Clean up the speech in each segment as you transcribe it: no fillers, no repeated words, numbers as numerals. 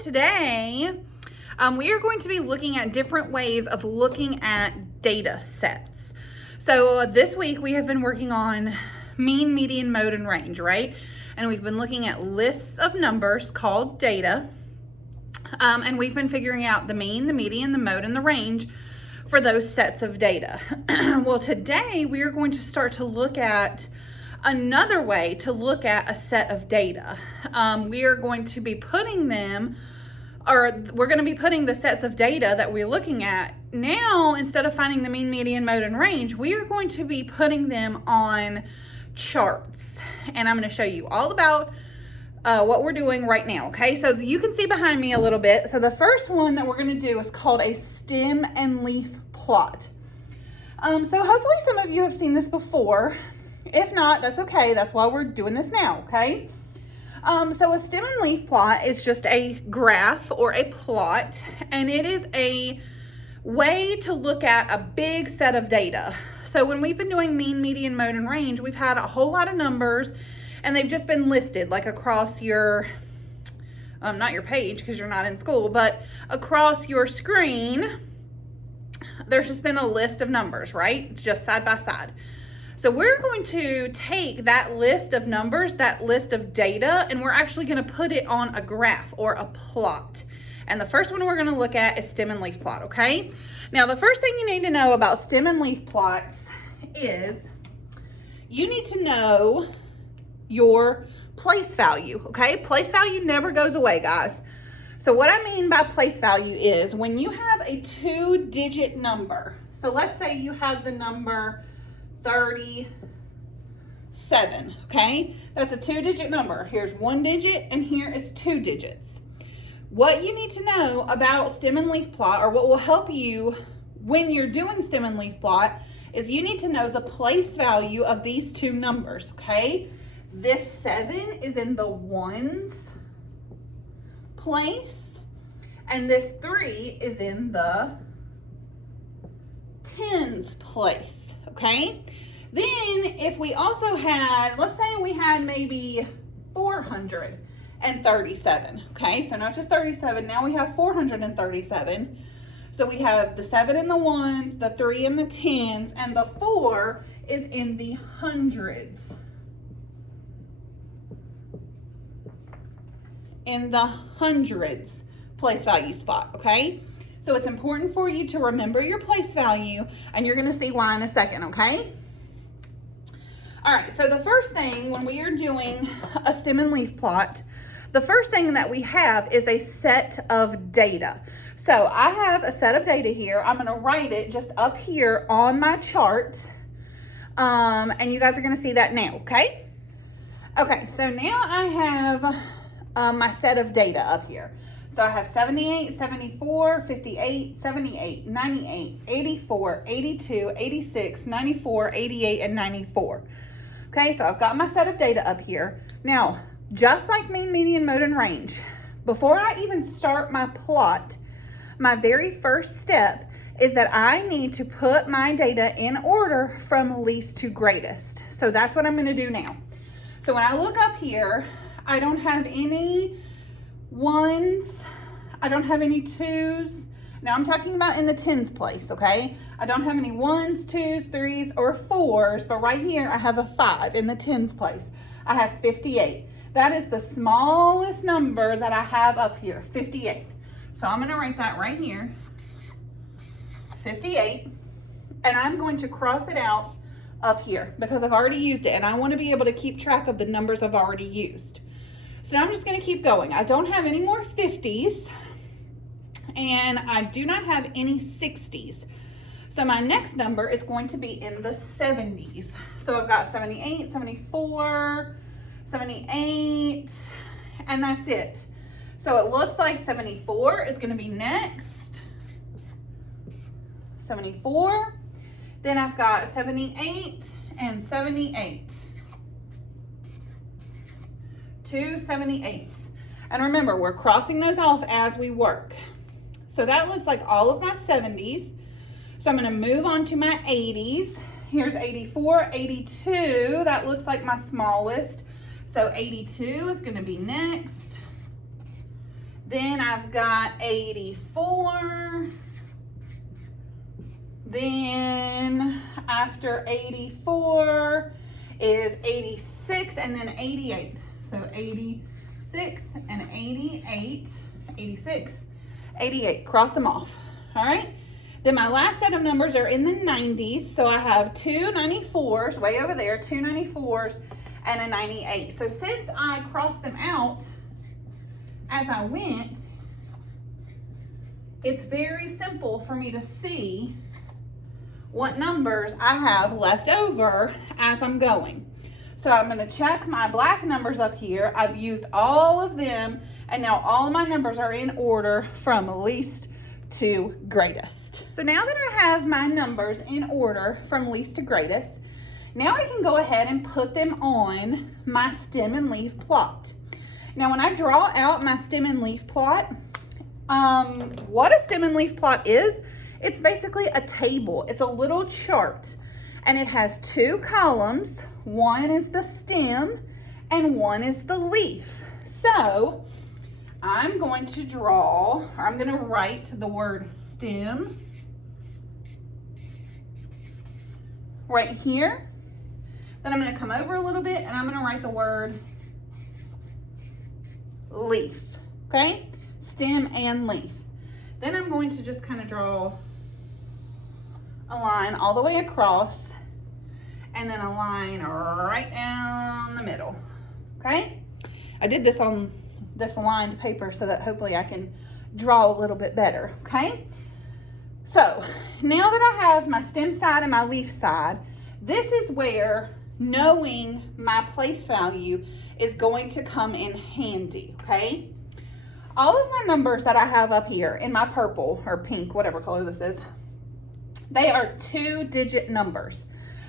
today we are going to be looking at different ways of looking at data sets. So this week we have been working on mean, median, mode, and range, right? And we've been looking at lists of numbers called data. And we've been figuring out the mean, the median, the mode, and the range for those sets of data. Well, today we are going to start to look at another way to look at a set of data. We are going to be putting them, or we're going to be putting the sets of data that we're looking at now, instead of finding the mean, median, mode, and range, we are going to be putting them on charts. And I'm going to show you all about what we're doing right now, okay? So you can see behind me a little bit. So the first one that we're going to do is called a stem and leaf plot. So hopefully some of you have seen this before. If not, that's okay. That's why we're doing this now, okay? So a stem and leaf plot is just a graph or a plot, and it is a way to look at a big set of data. So when we've been doing mean, median, mode, and range, we've had a whole lot of numbers, and they've just been listed like across your, not your page because you're not in school, but across your screen, there's just been a list of numbers, right? It's just side by side. So we're going to take that list of numbers, that list of data, and we're actually going to put it on a graph or a plot. And the first one we're going to look at is stem and leaf plot, okay? Now, the first thing you need to know about stem and leaf plots is you need to know your place value, okay? Place value never goes away, guys. So what I mean by place value is when you have a 2-digit number. So let's say you have the number 37, okay? That's a 2-digit number. Here's 1 digit and here is 2 digits. What you need to know about stem and leaf plot, or what will help you when you're doing stem and leaf plot, is you need to know the place value of these two numbers, okay? This 7 is in the ones place, and this 3 is in the tens place, okay? Then if we also had, let's say we had maybe 437, okay? So not just 37, now we have 437. So we have the 7 in the ones, the 3 in the tens, and the 4 is in the hundreds. In the hundreds place value spot, okay? So it's important for you to remember your place value, and you're gonna see why in a second, okay? All right, so the first thing when we are doing a stem and leaf plot, the first thing that we have is a set of data. So I have a set of data here. I'm gonna write it just up here on my chart, and you guys are gonna see that now, okay? Okay, so now I have my set of data up here. So I have 78, 74, 58, 78, 98, 84, 82, 86, 94, 88, and 94. Okay, so I've got my set of data up here. Now, just like mean, median, mode, and range, before I even start my plot, my very first step is that I need to put my data in order from least to greatest. So that's what I'm gonna do now. So when I look up here, I don't have any ones, I don't have any twos. Now I'm talking about in the tens place, okay? I don't have any ones, twos, threes, or fours, but right here I have a 5 in the tens place. I have 58. That is the smallest number that I have up here, 58. So I'm gonna write that right here, 58, and I'm going to cross it out up here because I've already used it, and I wanna be able to keep track of the numbers I've already used. So now I'm just gonna keep going. I don't have any more 50s, and I do not have any 60s. So my next number is going to be in the 70s. So I've got 78, 74, 78, and that's it. So it looks like 74 is gonna be next. 74, then I've got 78 and 78. 2 78s. And remember, we're crossing those off as we work. So that looks like all of my 70s. So I'm gonna move on to my 80s. Here's 84, 82. That looks like my smallest. So 82 is gonna be next. Then I've got 84. Then after 84 is 86 and then 88. So 86 and 88, 86, 88, cross them off, all right? Then my last set of numbers are in the 90s. So I have two 94s way over there, two 94s and a 98. So since I crossed them out as I went, it's very simple for me to see what numbers I have left over as I'm going. So I'm going to check my black numbers up here. I've used all of them, and now all of my numbers are in order from least to greatest. So now that I have my numbers in order from least to greatest, now I can go ahead and put them on my stem and leaf plot. Now when I draw out my stem and leaf plot, what a stem and leaf plot is, it's basically a table. It's a little chart, and it has two columns. One is the stem and one is the leaf. So I'm going to draw, or I'm going to write the word stem right here. Then I'm going to come over a little bit and I'm going to write the word leaf, okay? Stem and leaf. Then I'm going to just kind of draw a line all the way across and then a line right down the middle, okay? I did this on this lined paper so that hopefully I can draw a little bit better, okay? So now that I have my stem side and my leaf side, this is where knowing my place value is going to come in handy, okay? All of my numbers that I have up here in my purple or pink, whatever color this is, they are 2-digit numbers.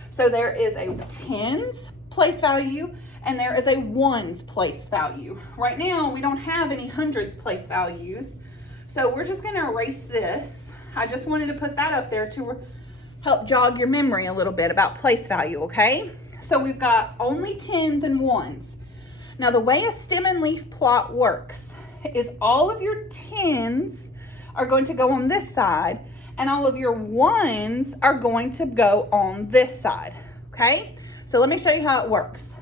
So there is a tens place value and there is a ones place value. Right now, we don't have any hundreds place values. So we're just gonna erase this. I just wanted to put that up there to help jog your memory a little bit about place value, okay? So we've got only tens and ones. Now the way a stem and leaf plot works is all of your tens are going to go on this side and all of your ones are going to go on this side, okay? So let me show you how it works.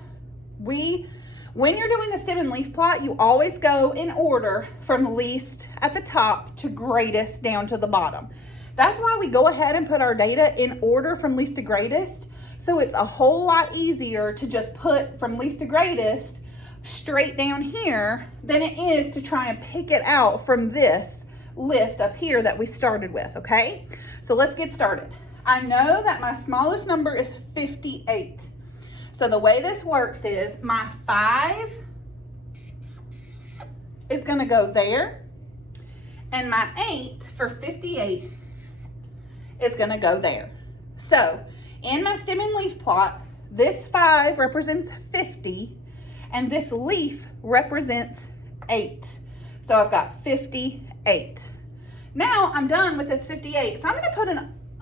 When you're doing a stem and leaf plot, you always go in order from least at the top to greatest down to the bottom. That's why we go ahead and put our data in order from least to greatest. So it's a whole lot easier to just put from least to greatest straight down here than it is to try and pick it out from this list up here that we started with, okay? So let's get started. I know that my smallest number is 58. So the way this works is my 5 is gonna go there, and my 8 for 58 is gonna go there. So in my stem and leaf plot, this 5 represents 50, and this leaf represents 8. So I've got 58. Now I'm done with this 58. So I'm gonna put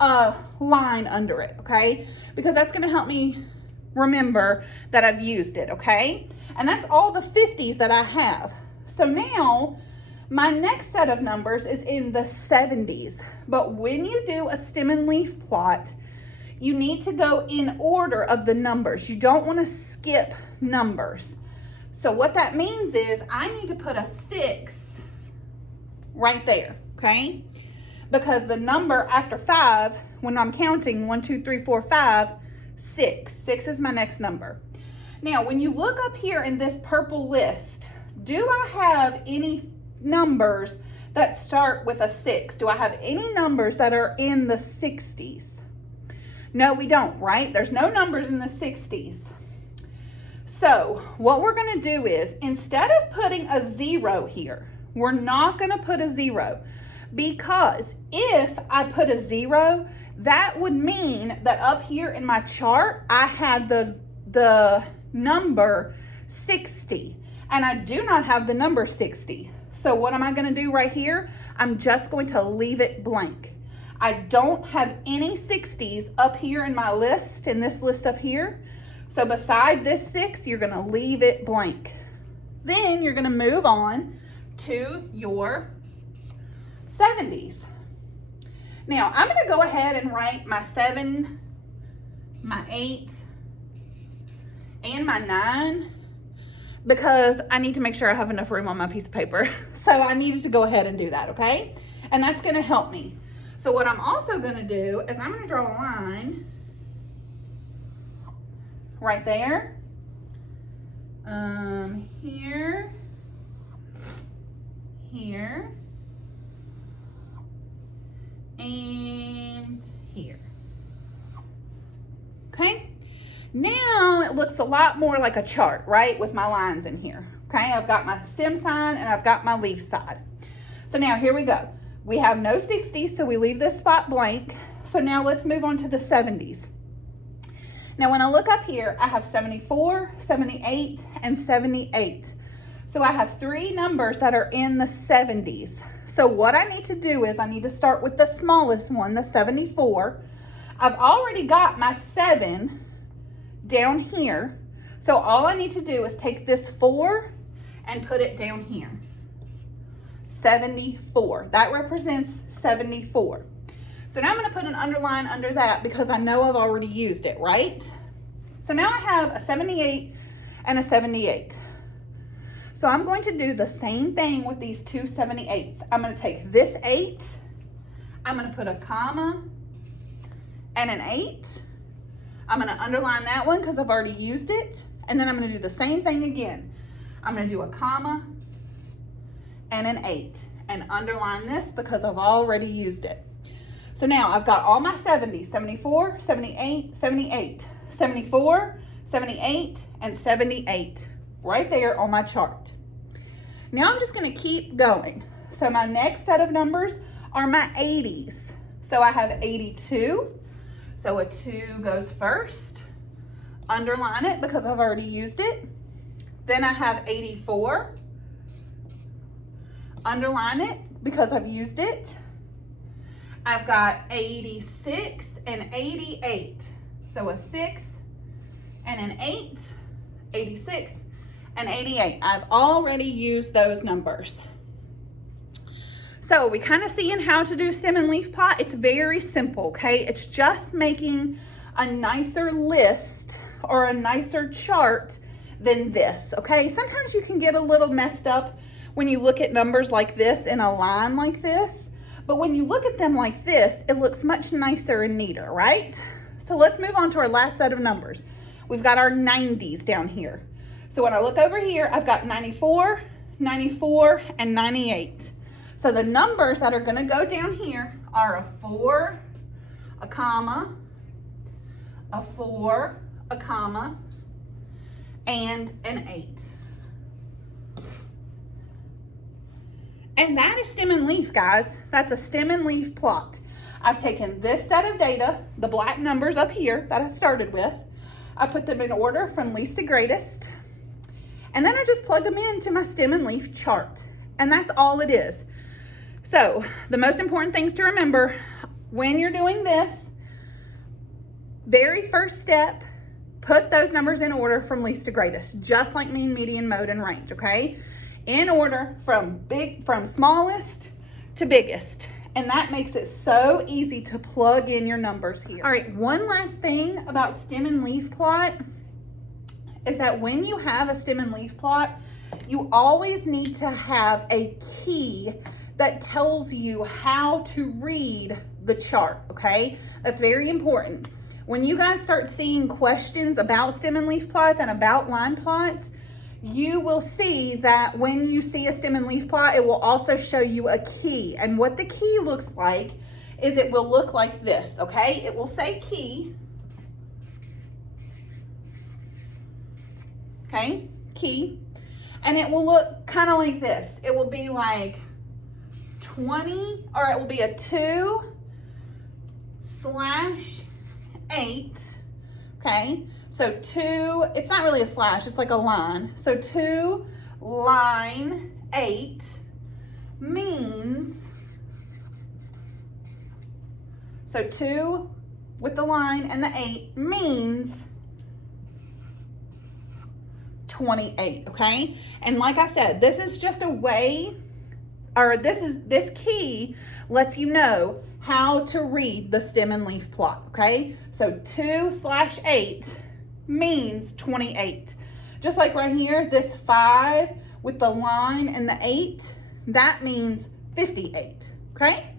a line under it, okay? Because that's gonna help me remember that I've used it, okay? And that's all the 50s that I have. So now my next set of numbers is in the 70s. But when you do a stem and leaf plot, you need to go in order of the numbers. You don't want to skip numbers. So what that means is I need to put a 6 right there, okay? Because the number after 5, when I'm counting 1, 2, 3, 4, 5, 6. 6 is my next number. Now, when you look up here in this purple list, do I have any numbers that start with a 6? Do I have any numbers that are in the 60s? No, we don't, right? There's no numbers in the 60s. So what we're going to do is, instead of putting a 0 here, we're not going to put a 0, because if I put a 0, that would mean that up here in my chart, I had the number 60, and I do not have the number 60. So what am I going to do right here? I'm just going to leave it blank. I don't have any 60s up here in my list, in this list up here. So beside this 6, you're going to leave it blank. Then you're going to move on to your 70s. Now, I'm going to go ahead and write my 7, my 8, and my 9 because I need to make sure I have enough room on my piece of paper. So I needed to go ahead and do that, okay? And that's going to help me. So what I'm also going to do is I'm going to draw a line right there, here, here, and here. Okay, now it looks a lot more like a chart, right, with my lines in here. Okay, I've got my stem side and I've got my leaf side. So now here we go. We have no 60s, so we leave this spot blank. So now let's move on to the 70s. Now when I look up here, I have 74, 78, and 78. So I have 3 numbers that are in the 70s. So what I need to do is I need to start with the smallest one, the 74. I've already got my 7 down here. So all I need to do is take this 4 and put it down here. 74. That represents 74. So now I'm going to put an underline under that because I know I've already used it, right? So now I have a 78 and a 78. So I'm going to do the same thing with these two 78s. I'm going to take this 8, I'm going to put a comma and an 8. I'm going to underline that one because I've already used it. And then I'm going to do the same thing again. I'm going to do a comma and an 8 and underline this because I've already used it. So now I've got all my 70s, 74, 78, 78, 74, 78, and 78 right there on my chart. Now I'm just going to keep going. So my next set of numbers are my 80s. So I have 82. So a 2 goes first. Underline it because I've already used it. Then I have 84. Underline it because I've used it. I've got 86 and 88. So a 6 and an 8, 86 and 88. I've already used those numbers. So we kind of seeing how to do stem and leaf plot. It's very simple, okay? It's just making a nicer list or a nicer chart than this, okay? Sometimes you can get a little messed up when you look at numbers like this in a line like this, but when you look at them like this, it looks much nicer and neater, right? So let's move on to our last set of numbers. We've got our 90s down here. So when I look over here, I've got 94, 94, and 98. So the numbers that are going to go down here are a 4, a comma, a 4, a comma, and an 8. And that is stem and leaf, guys. That's a stem and leaf plot. I've taken this set of data, the black numbers up here that I started with. I put them in order from least to greatest. And then I just plugged them into my stem and leaf chart. And that's all it is. So the most important things to remember when you're doing this, very first step, put those numbers in order from least to greatest, just like mean, median, mode, and range, okay? In order from smallest to biggest. And that makes it so easy to plug in your numbers here. All right, one last thing about stem and leaf plot is that when you have a stem and leaf plot, you always need to have a key that tells you how to read the chart, okay? That's very important. When you guys start seeing questions about stem and leaf plots and about line plots, you will see that when you see a stem and leaf plot, it will also show you a key. And what the key looks like is it will look like this, okay? It will say key, okay? Key. And it will look kind of like this. It will be like 20, or it will be a 2/8, okay? So 2, it's not really a slash, it's like a line. So 2 line 8 means, so 2 with the line and the 8 means 28, okay? And like I said, this is just a way or this key lets you know how to read the stem and leaf plot, okay? So 2/8 means 28. Just like right here, this 5 with the line and the 8, that means 58, okay?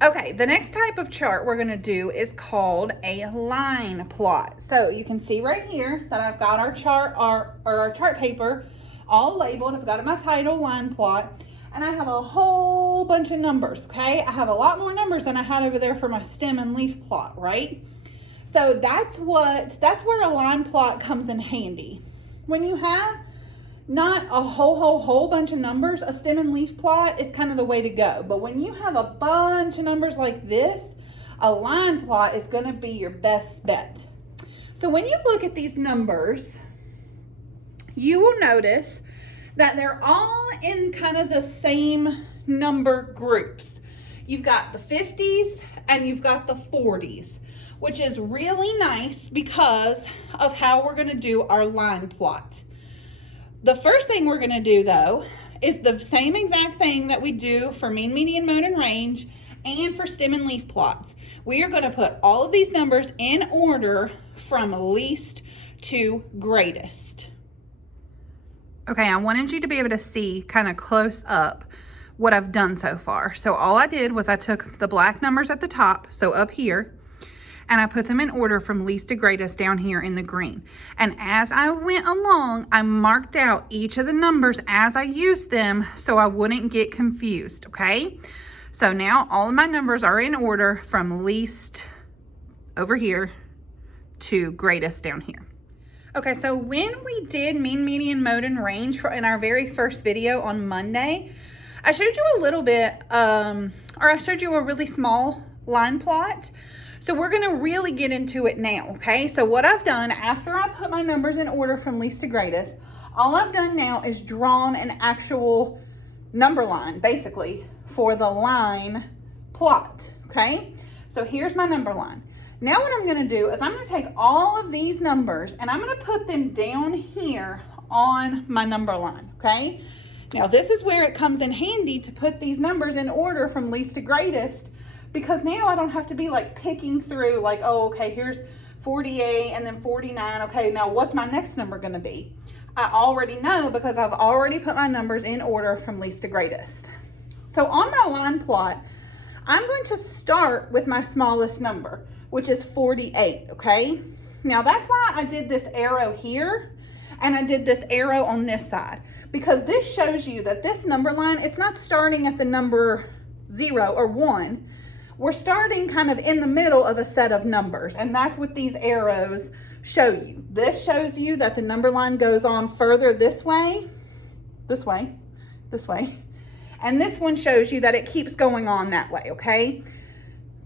Okay, the next type of chart we're gonna do is called a line plot. So you can see right here that I've got our chart, our chart paper all labeled. I've got my title, line plot, and I have a whole bunch of numbers, okay? I have a lot more numbers than I had over there for my stem and leaf plot, right? So that's where a line plot comes in handy. When you have not a whole bunch of numbers, a stem and leaf plot is kind of the way to go. But when you have a bunch of numbers like this, a line plot is going to be your best bet. So when you look at these numbers, you will notice that they're all in kind of the same number groups. You've got the 50s and you've got the 40s, which is really nice because of how we're going to do our line plot. The first thing we're going to do, though, is the same exact thing that we do for mean, median, mode, and range and for stem and leaf plots. We are going to put all of these numbers in order from least to greatest. Okay, I wanted you to be able to see kind of close up what I've done so far. So all I did was I took the black numbers at the top, so up here, and I put them in order from least to greatest down here in the green. And as I went along, I marked out each of the numbers as I used them so I wouldn't get confused, okay? So now all of my numbers are in order from least over here to greatest down here. Okay, so when we did mean, median, mode, and range in our very first video on Monday, I showed you a little bit, or I showed you a really small line plot. So we're going to really get into it now, okay? So what I've done after I put my numbers in order from least to greatest, all I've done now is drawn an actual number line, basically, for the line plot, okay? So here's my number line. Now what I'm going to do is I'm going to take all of these numbers and I'm going to put them down here on my number line, okay? Now this is where it comes in handy to put these numbers in order from least to greatest, because now I don't have to be like picking through like, oh, okay, here's 48 and then 49. Okay, now what's my next number going to be? I already know because I've already put my numbers in order from least to greatest. So on my line plot, I'm going to start with my smallest number, which is 48, okay? Now that's why I did this arrow here and I did this arrow on this side, because this shows you that this number line, it's not starting at the number 0 or 1. We're starting kind of in the middle of a set of numbers, and that's what these arrows show you. This shows you that the number line goes on further this way, this way, this way, and this one shows you that it keeps going on that way, okay?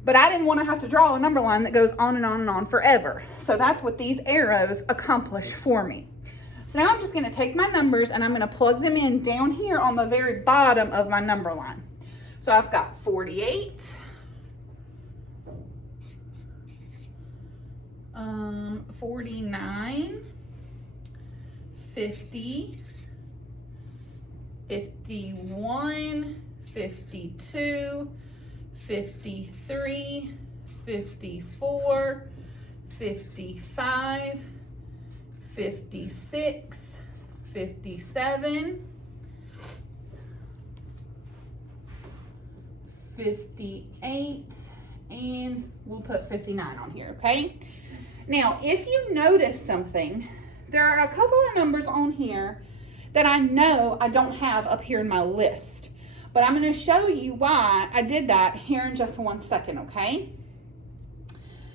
But I didn't want to have to draw a number line that goes on and on and on forever. So that's what these arrows accomplish for me. So now I'm just going to take my numbers and I'm going to plug them in down here on the very bottom of my number line. So I've got 48, 49, 50, 51, 52, 53, 54, 55, 56, 57, 58, and we'll put 59 on here, okay? Now, if you notice something, there are a couple of numbers on here that I know I don't have up here in my list, but I'm going to show you why I did that here in just 1 second, okay?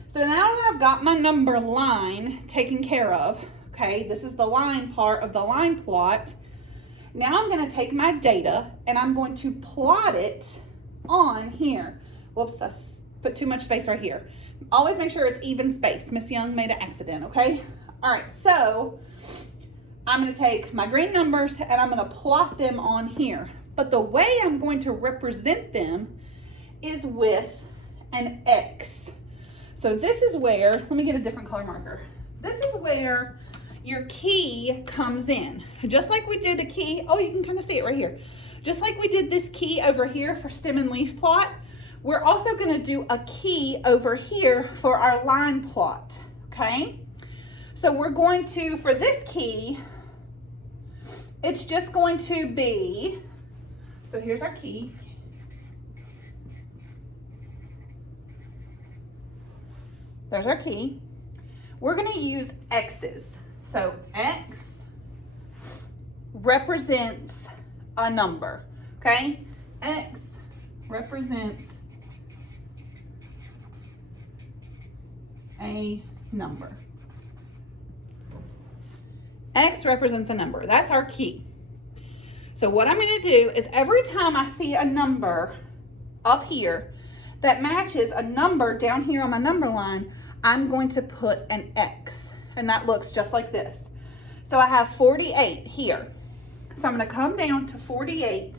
So now that I've got my number line taken care of, okay, this is the line part of the line plot. Now I'm going to take my data and I'm going to plot it on here. Whoops, I put too much space right here. Always make sure it's even space. Miss Young made an accident, okay? All right, so I'm going to take my green numbers and I'm going to plot them on here. But the way I'm going to represent them is with an X. So this is where, let me get a different color marker. this is where your key comes in. Just like we did a key, oh, you can kind of see it right here. Just like we did this key over here for stem and leaf plot, we're also going to do a key over here for our line plot, okay? So we're going to, for this key, it's just going to be, so here's our keys. There's our key. We're going to use X's. So X represents a number, okay? X represents a number. X represents a number. That's our key. So what I'm going to do is every time I see a number up here that matches a number down here on my number line, I'm going to put an X, and that looks just like this. So I have 48 here. So I'm going to come down to 48,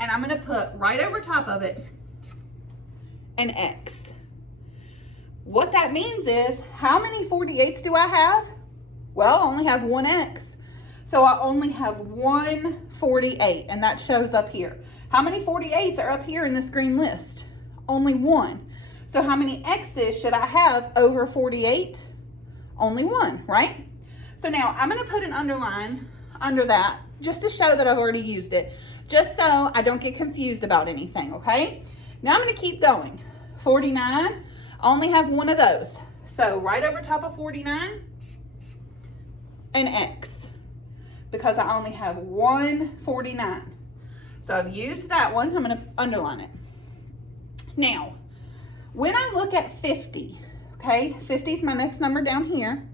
and I'm going to put right over top of it an X. What that means is, how many 48s do I have? Well, I only have one X. So I only have one 48, and that shows up here. How many 48s are up here in this green list? Only one. So how many X's should I have over 48? Only one, right? So now I'm going to put an underline under that just to show that I've already used it, just so I don't get confused about anything, okay? Now I'm going to keep going. 49, I only have one of those. So right over top of 49, an X, because I only have one 49. So I've used that one. I'm going to underline it. Now, when I look at 50, okay, 50 is my next number down here.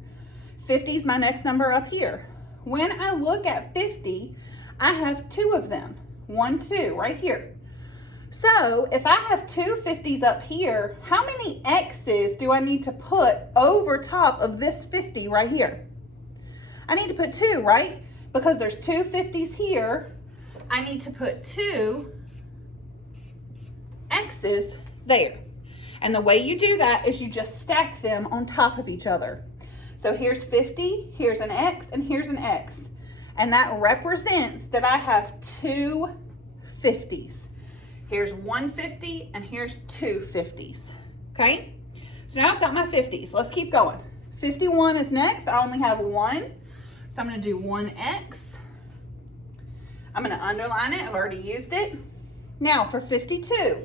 50 is my next number up here. When I look at 50, I have two of them. 1, 2, right here. So if I have two 50s up here, how many X's do I need to put over top of this 50 right here? I need to put 2, right? Because there's two 50s here. I need to put 2 X's there. And the way you do that is you just stack them on top of each other. So here's 50, here's an X, and here's an X. And that represents that I have two 50s. Here's one 50 and here's two 50s. Okay? So now I've got my 50s. Let's keep going. 51 is next. I only have one. So I'm going to do one X. I'm going to underline it. I've already used it. Now for 52,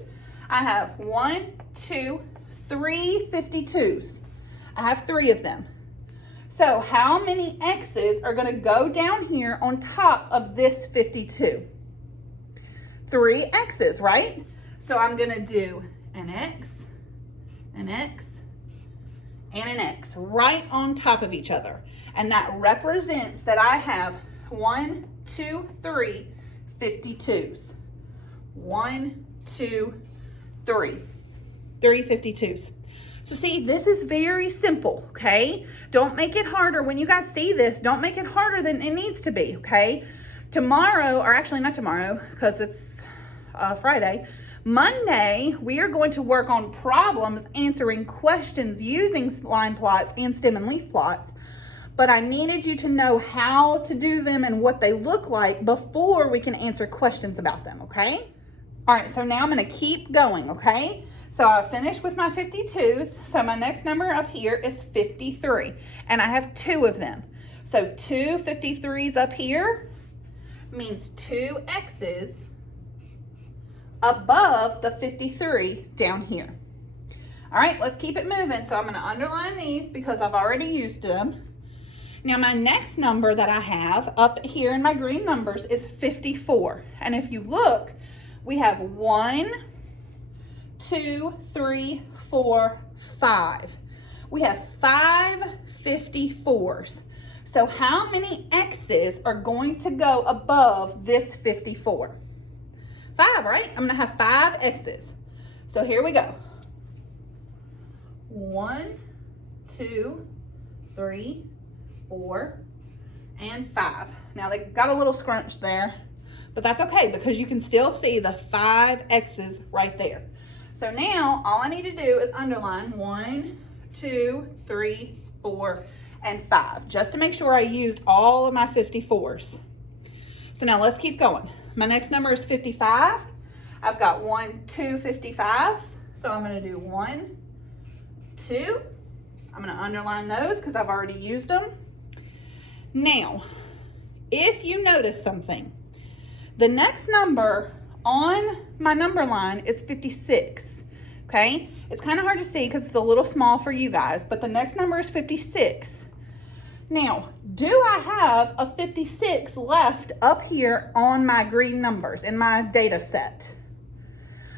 I have 1, 2, 3 52s. I have 3 of them. So how many X's are going to go down here on top of this 52? 3 X's, right? So I'm going to do an X, an X, and an X right on top of each other. And that represents that I have 1, 2, 3 52s. 1, 2, 3. 3 52s. So see, this is very simple, okay? Don't make it harder. When you guys see this, don't make it harder than it needs to be, okay? Tomorrow, or actually not tomorrow, because it's Friday, Monday, we are going to work on problems answering questions using line plots and stem and leaf plots. But I needed you to know how to do them and what they look like before we can answer questions about them, okay? All right, so now I'm going to keep going, okay? So I finished with my 52s. So my next number up here is 53, and I have 2 of them. So 2 53s up here means 2 X's above the 53 down here. All right, let's keep it moving. So I'm going to underline these because I've already used them. Now my next number that I have up here in my green numbers is 54. And if you look, we have 1, 2, 3, 4, 5. We have 5 54s. So how many X's are going to go above this 54? 5, right? I'm going to have 5 X's. So here we go. 1, 2, 3, 4, and 5. Now they got a little scrunch there, but that's okay because you can still see the 5 X's right there. So now all I need to do is underline 1, 2, 3, 4, and 5, just to make sure I used all of my 54s. So now let's keep going. My next number is 55. I've got 2 55s. So I'm going to do 1, 2. I'm going to underline those because I've already used them. Now, if you notice something, the next number on my number line is 56, okay? It's kind of hard to see because it's a little small for you guys, but the next number is 56. Now, do I have a 56 left up here on my green numbers in my data set?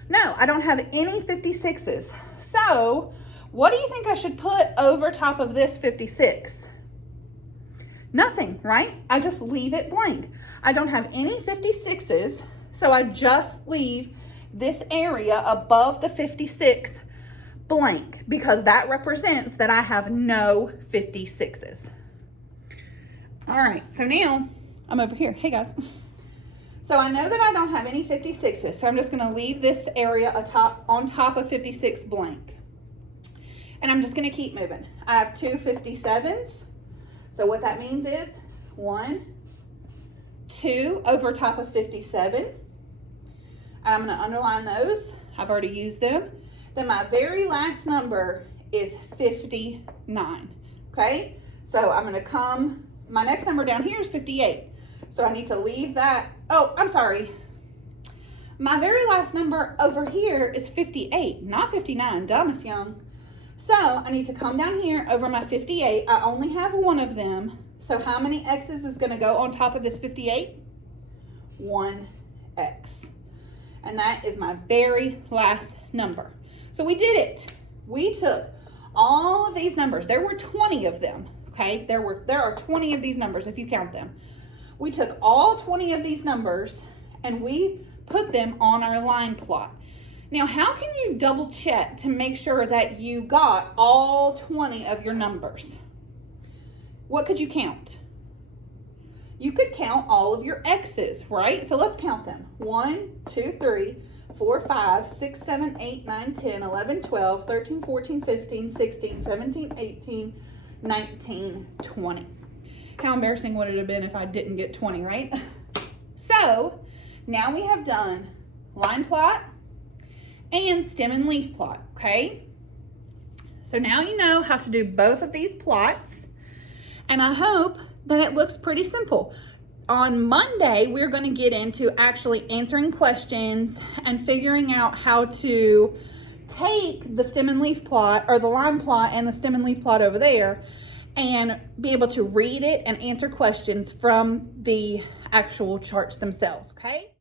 No, I don't have any 56s. So, what do you think I should put over top of this 56? Nothing, right? I just leave it blank. I don't have any 56s, so I just leave this area above the 56 blank because that represents that I have no 56s. All right, so now I'm over here. Hey guys. So I know that I don't have any 56s, so I'm just gonna leave this area on top of 56 blank. And I'm just gonna keep moving. I have 2 57s. So what that means is 1, 2 over top of 57. And I'm gonna underline those. I've already used them. Then my very last number is 59, okay? So I'm gonna my next number down here is 58. So I need to leave that. Oh, I'm sorry. My very last number over here is 58, not 59, dumb as young. So I need to come down here over my 58. I only have one of them. So how many X's is gonna go on top of this 58? 1 X. And that is my very last number. So we did it. We took all of these numbers. There were 20 of them, okay? There are 20 of these numbers if you count them. We took all 20 of these numbers and we put them on our line plot. Now, how can you double check to make sure that you got all 20 of your numbers? What could you count? You could count all of your X's, right? So let's count them. 1, 2, 3, 4, 5, 6, 7, 8, 9, 10, 11, 12, 13, 14, 15, 16, 17, 18, 19, 20. How embarrassing would it have been if I didn't get 20, right? So now we have done line plot and stem and leaf plot, okay? So now you know how to do both of these plots, and I hope that it looks pretty simple. On Monday, we're going to get into actually answering questions and figuring out how to take the stem and leaf plot, or the line plot and the stem and leaf plot over there, and be able to read it and answer questions from the actual charts themselves, okay?